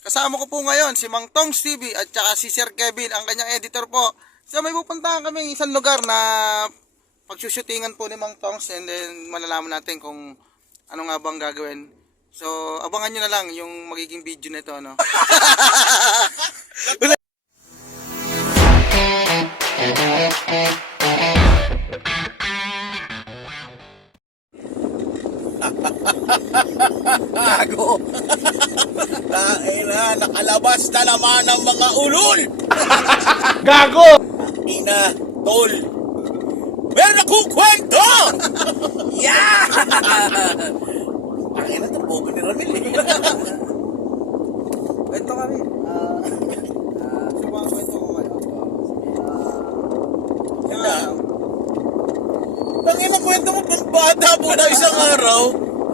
Kasama ko po ngayon si Mang Tongs TV at saka si Sir Kevin, ang kanyang editor po. So may pupuntahan kami isang lugar na pagsushootingan po ni Mang Tongs, and then malalaman natin kung ano nga bang gagawin. So abangan nyo na lang yung magiging video nito, no? Gago! Taina, nakalabas na naman ang mga ulol! Gago! Ina, tol! Meron akong kwento! Yeah! Ang ina, bobo ni Ramil eh. Kwento kami. Subang kwento ko kayo. Ina. Ang ina, kwento mo pang bata po na isang araw.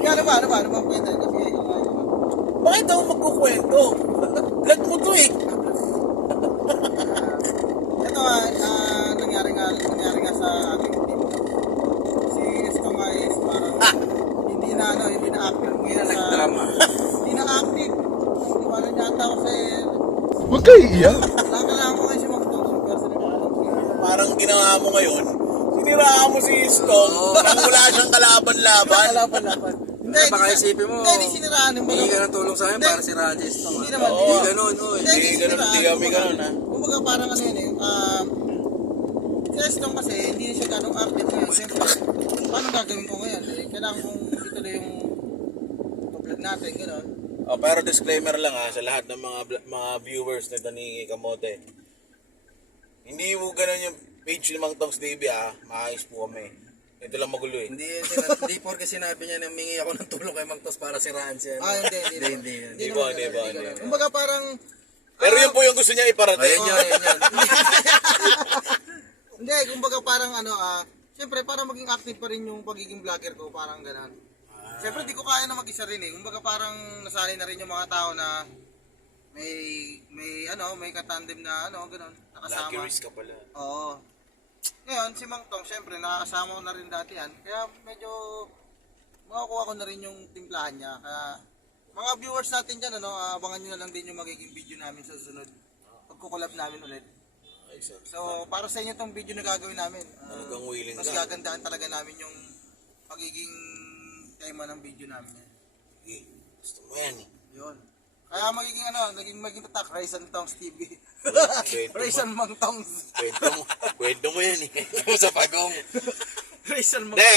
Ano ba ang kwento? Kasi ikaw nga yun. Bakit ako magkukwento? Lag mo to eh. Ito nangyari nga sa ating team. Si Esto nga is parang hindi na active ngayon sa Drama. hindi na active. Wala yata ako sa Huwag kayo iiyak. kailangan ko ngayon si Mang Tongs, yung person na alam ko. Parang ginawa mo ngayon. Siniraan mo si Stone. Nang wala siyang kalaban-laban. Laban. Hindi, Baka isipin mo, hindi siniraan mo. hingi ka ng tulong sa akin para si Rajes to. Hindi naman. Oo. Hindi ganun, oy. Hindi ganun, hindi kami ganun ha. Kumbaga parang ano yun eh. Si Estong kasi hindi na siya ganong active ngayon. Siyempre, paano gagawin ko ngayon? Kailangan kong ituloy yung vlog natin, gano'n. Oh, pero disclaimer lang ha, sa lahat ng mga viewers nito ni Kamote. Hindi mo ganun yung page ni Mang Tongs TV ha, maayos po kami. Ito lang magulo eh. Hindi porke sinabi niya na humingi ako ng tulong kay Mang Tos para si Rajes. Hindi ba. Kumbaga parang, Pero yun po yung gusto niya iparating. Ayun yun. hindi, kumbaga parang siyempre para maging active pa rin yung pagiging vlogger ko, parang gano'n. Siyempre di ko kaya na mag-isa rin eh. Kumbaga parang nasanay na rin yung mga tao na may katandem na gano'n, nakasama. Lucky risk ka pala. Oo. Ngayon, si Mang Tong, siyempre, nakakasama ko na rin dati yan. Kaya medyo makakuha ko na rin yung timplahan niya. Kaya, mga viewers natin dyan, abangan nyo na lang din yung magiging video namin sa susunod. Pagkukulab namin ulit. Ay, sir. So, para sa inyo tong video na gagawin namin. Talagang willing Mas ka. gagandahan talaga namin yung magiging tema ng video namin. Eh, gusto mo yan eh. Yun. Kaya magiging tatak, Rise and Tongs TV. Kwento Rise and Mang Tongs. Kwento mo yan eh. Sa pagong. Rise and Mang Hindi,